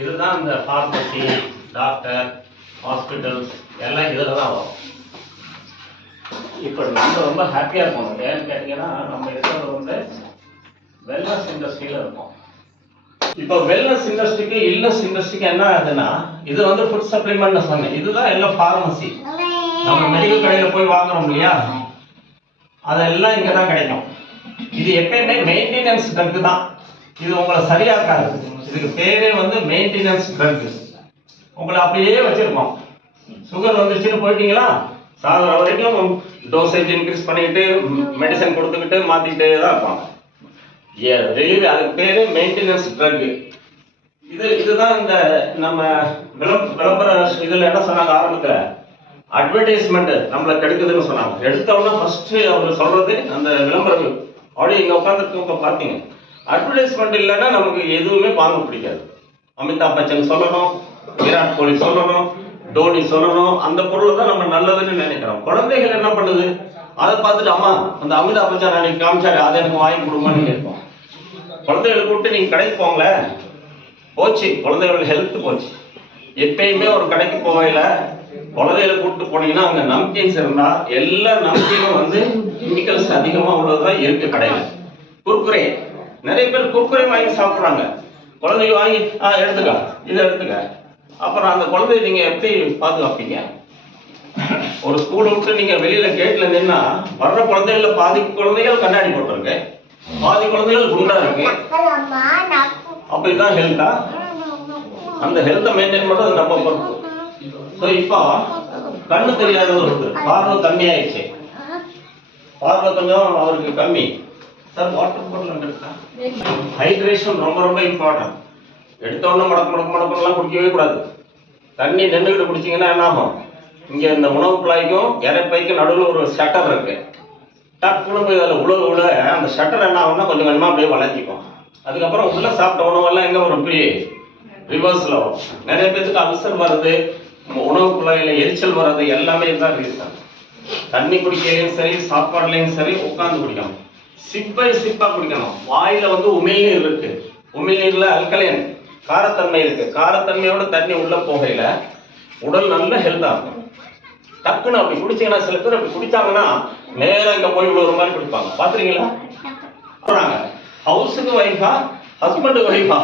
இதுதான் இந்த pharmacy, doctor, hospitals எல்லாம் இதில் தான் வரும். இப்போ நம்ம ரொம்ப ஹாப்பியாக இருக்கணும். ஏன்னு கேட்டிங்கன்னா நம்ம இருக்கிறது வந்து வெல்னஸ் இண்டஸ்ட்ரியில் இருக்கோம். இப்போ வெல்னஸ் இண்டஸ்ட்ரிக்கு இல்னஸ் இண்டஸ்ட்ரிக்கு என்ன ஆகுதுன்னா, இது வந்து ஃபுட் சப்ளிமெண்ட் சொன்னேன். இதுதான் எல்லாம் ஃபார்மசி. நம்ம மெடிக்கல் கடையில் போய் வாங்குறோம் இல்லையா, அதெல்லாம் இங்கே தான் கிடைக்கும். இது எப்பயுமே மெயின்டெனன்ஸ் ட்ரக் தான். இது உங்களை சரியாக்காது. இதுக்கு பேரே வந்து மெயின்டெனன்ஸ் ட்ரக். உங்களை அப்படியே வச்சிருக்கோம். சுகர் வந்துருச்சுன்னு போயிட்டீங்களா, சாகிற வரைக்கும் டோசேஜ் இன்க்ரீஸ் பண்ணிக்கிட்டு மெடிசன் கொடுத்துக்கிட்டு மாற்றிக்கிட்டே தான் இருப்பாங்க. அதுக்கு பேரு மெயின்டெனன்ஸ் ட்ரக். இதுதான் இந்த நம்ம விளம்பர இதில் என்ன சொன்னாங்க ஆரம்பத்தில், அட்வர்டைஸ்மெண்ட் நம்மளை கெடுக்குதுன்னு சொன்னாங்க. எடுத்தவொடனே ஃபர்ஸ்ட் அவர் சொல்றது அந்த விளம்பரம் அப்படியே இங்கே உட்காந்துருக்கவங்க பார்த்தீங்க. அட்வர்டைஸ்மெண்ட் இல்லைன்னா நமக்கு எதுவுமே பார்க்க பிடிக்காது. அமிதாப் பச்சன் சொல்லணும், விராட் கோலி சொல்லணும், தோனி சொல்லணும், அந்த பொருளை தான் நம்ம நல்லதுன்னு நினைக்கிறோம். குழந்தைகள் என்ன பண்ணுது, அதை பார்த்துட்டு அம்மா அந்த அமிதாப் பச்சன் அன்னைக்கு காமிச்சாரு, அதை எனக்கு வாங்கி கொடுங்கன்னு கேட்போம். குழந்தைகளை கூப்பிட்டு நீங்கள் கடைக்கு போங்களேன், போச்சு குழந்தைகள் ஹெல்த் போச்சு. எப்பயுமே ஒரு கடைக்கு போகையில் குழந்தைகளை கூப்பிட்டு போனீங்கன்னா அங்கே நம்கின்ஸ் இருந்தால் எல்லா நம்கினும் வந்து கெமிக்கல்ஸ் அதிகமாக உள்ளதுதான் இருக்கு கடையில். குர்குரே, நிறைய பேர் குர்குரே வாங்கி சாப்பிட்றாங்க. குழந்தைங்க வாங்கி எடுத்துக்க, இதை எடுத்துக்க. அப்புறம் அந்த குழந்தைய நீங்கள் எப்படி பாதுகாப்பீங்க? ஒரு ஸ்கூலை விட்டு நீங்கள் வெளியில் கேட்டில் நின்னா வர்ற குழந்தைகள பாதி குழந்தைகள் கண்ணாடி போட்டிருக்கு, பாதி குழந்தைகள் குண்டா இருக்கு. அப்போ இதுதான் ஹெல்த்தா? அந்த ஹெல்த்தை மெயின்டைன் பண்ணுறது நம்ம பொறுப்பு. ஸோ இப்போ கண்ணு தெரியாதவருக்கு பார்வை கம்மியாயிடுச்சு, பார்வை கொஞ்சம் அவருக்கு கம்மி. சார் வாட்டர் பாட்டில் இருக்கா? ஹைட்ரேஷன் ரொம்ப ரொம்ப இம்பார்ட்டன்ட். எடுத்தோடனே முடக்கெல்லாம் குடிக்கவே கூடாது. தண்ணி நின்றுக்கிட்டு குடிச்சிங்கன்னா என்ன ஆகும், இங்கே இந்த உணவு குழாய்க்கும் இறைப்பைக்கும் நடுவில் ஒரு ஷட்டர் இருக்கு. டக்குனு போய் அதில் உழவு அந்த ஷட்டர் என்ன ஆகும்னா கொஞ்சம் கொஞ்சமாக அப்படியே வளைஞ்சிக்கும். அதுக்கப்புறம் உள்ளே சாப்பிட்ட உணவெல்லாம் எங்கே வரும், அப்படியே ரிவர்ஸில் வரும். நிறைய பேருக்கு அல்சர் வருது, உணவு குழாயில் எரிச்சல் வர்றது எல்லாமே இதுதான் ரீசன். தண்ணி குடிக்கலையும் சரி, சாப்பாடுலையும் சரி உட்காந்து குடிக்கணும். சிப்பை சிப்பாக குடிக்கணும். வாயில் வந்து உமிழ்நீர் இருக்கு, உமிழ்நீரில் அல்கலைன் காரத்தன்மை இருக்கு. காரத்தன்மையோட தண்ணி உள்ள போகையில் உடல் நல்ல ஹெல்த்தாக இருக்கும். டக்குன்னு அப்படி குடிச்சிங்கன்னா, சில பேர் அப்படி குடிச்சாங்கன்னா நேரம் இங்கே போய் விழுற மாதிரி குடிப்பாங்க. பார்த்துறீங்களா? ஹவுஸுக்கு ஒய்ஃபா, ஹஸ்பண்டுக்கு ஒய்ஃபா?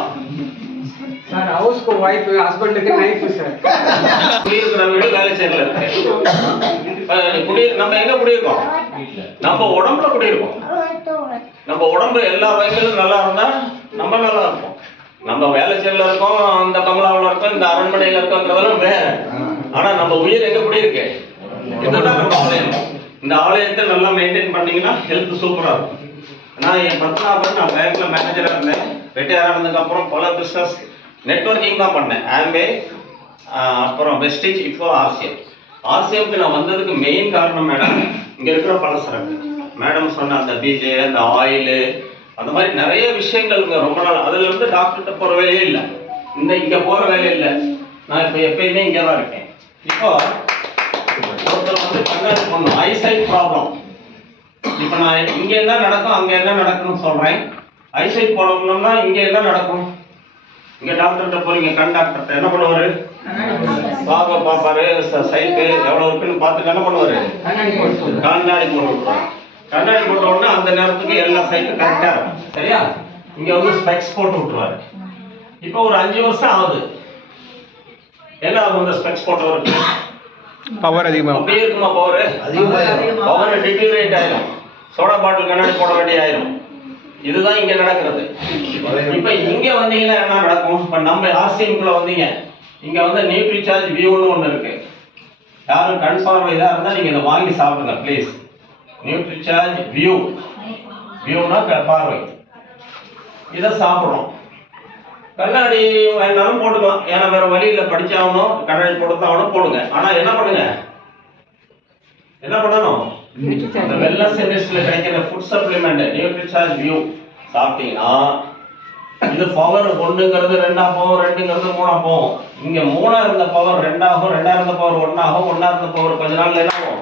சார் ஹவுஸ்க்கு ஒய்ஃப், ஹஸ்பண்டுக்கு நைஃப் சார். குடியிருக்கிற வீடு வேலை செய்யல இருக்கு. நம்ம எங்க குடியிருக்கோம்? நம்ம உடம்புல குடியிருக்கோம். நம்ம உடம்பு எல்லா வகையிலும் நல்லா இருந்தா நம்ம நல்லா இருப்போம். நம்ம வேலை செய்யல இருக்கோம், அந்த பங்களாவில் இருக்கோம், இந்த அரண்மனையில் இருக்கோங்கிறதெல்லாம் வேற. ஆனா நம்ம உயிர் எங்க குடியிருக்கு? இதுதான் நம்ம ஆலயம். இந்த ஆலயத்தை நல்லா மெயின்டைன் பண்ணீங்கன்னா ஹெல்த் சூப்பரா இருக்கும். நான் என் பத்மநாபன், நான் பேங்க்ல மேனேஜராக இருந்தேன். ரிட்டையர் ஆனதுக்கு அப்புறம் பல பிஸ்னஸ் நெட்வொர்க்கிங் தான் பண்ணேன். ஆம்பே, அப்புறம் வெஸ்டேஜ், இப்போ ஆர்சிஎம். ஆர்சிஎம்க்கு நான் வந்ததுக்கு மெயின் காரணம் மேடம், இங்கே இருக்கிற பலசரக்கு. மேடம் சொன்ன அந்த பிஜே, அந்த ஆயிலு, அந்த மாதிரி நிறைய விஷயங்கள் இங்கே ரொம்ப நாள். அதில் இருந்து டாக்டர்கிட்ட போகிற வேலையே இல்லை, இங்கே போகிற வேலையே இல்லை. நான் இப்போ எப்பயுமே இங்கே தான் இருக்கேன். இப்போ ஒருத்தர் வந்து கண்ணாடி பண்ணணும், ஐசைட் ப்ராப்ளம். இப்போ நான் இங்கே என்ன நடக்கும் அங்கே என்ன நடக்கும்னு சொல்கிறேன். ஐசைட் போடணும்னா இங்கே என்ன நடக்கும்? இங்கே டாக்டர்கிட்ட போறீங்க, கண் டாக்டர்கிட்ட என்ன பண்ணுவார்? பார்ப்பாரு, சைட்டு எவ்வளோ இருக்குன்னு பார்த்துட்டு என்ன பண்ணுவார்? கண்ணாடி போட்டு விட்டுருவாரு. கண்ணாடி போட்ட உடனே அந்த நேரத்துக்கு எல்லா சைட்டும் கரெக்டாக இருக்கும். சரியா? இங்கே வந்து ஸ்பெக்ஸ் போட்டு விட்டுருவாரு. இப்போ ஒரு 5 வருஷம் ஆகுது. என்ன ஆகும்? இந்த ஸ்பெக்ஸ் போட்டவருக்கு பவர் அதிகமாக அப்படியே இருக்குமா? பவர் டிட்டீரியேட் ஆயிடும். சோடா பாட்டில் கண்ணாடி போட வேண்டிய ஆயிரும். இதுதான் இங்க நடக்கிறது. இப்ப இங்க வந்தீங்கன்னா என்ன நடக்கும்? இப்ப நம்ம ஆர்சிஎம்குள்ள வந்தீங்க, இங்க வந்து நியூட்ரிசார்ஜ் வியூன்னு ஒண்ணு இருக்கு. யாரும் கண் பார்வை இதா இருந்தா நீங்க இதை வாங்கி சாப்பிடுங்க ப்ளீஸ். நியூட்ரிசார்ஜ் வியூனா பார்வை. இதை சாப்பிடுறோம். கண்ணாடி வேணாலும் போட்டுக்கலாம், ஏன்னா வேற வழியில் படிச்சாகணும், கண்ணாடி போட்டுத்தாகணும், போடுங்க. ஆனா என்ன பண்ணுங்க, என்ன பண்ணணும்? இந்த வெல்னஸ் இண்டஸ்ட்ரியில் கிடைக்கிற ஃபுட் சப்ளிமெண்ட் நியூட்ரிசார்ஜ் வியூ சாப்பிட்டீங்கன்னா இது பவர் 1ங்கிறது 2ஆ போகும், 2ங்கிறது 3ஆ போகும். இங்க 3ஆ இருந்த பவர் 2 ஆகும், 2ஆ இருந்த பவர் 1 ஆகும், 1ஆ இருந்த பவர் கொஞ்ச நாள்ல என்ன ஆகும்?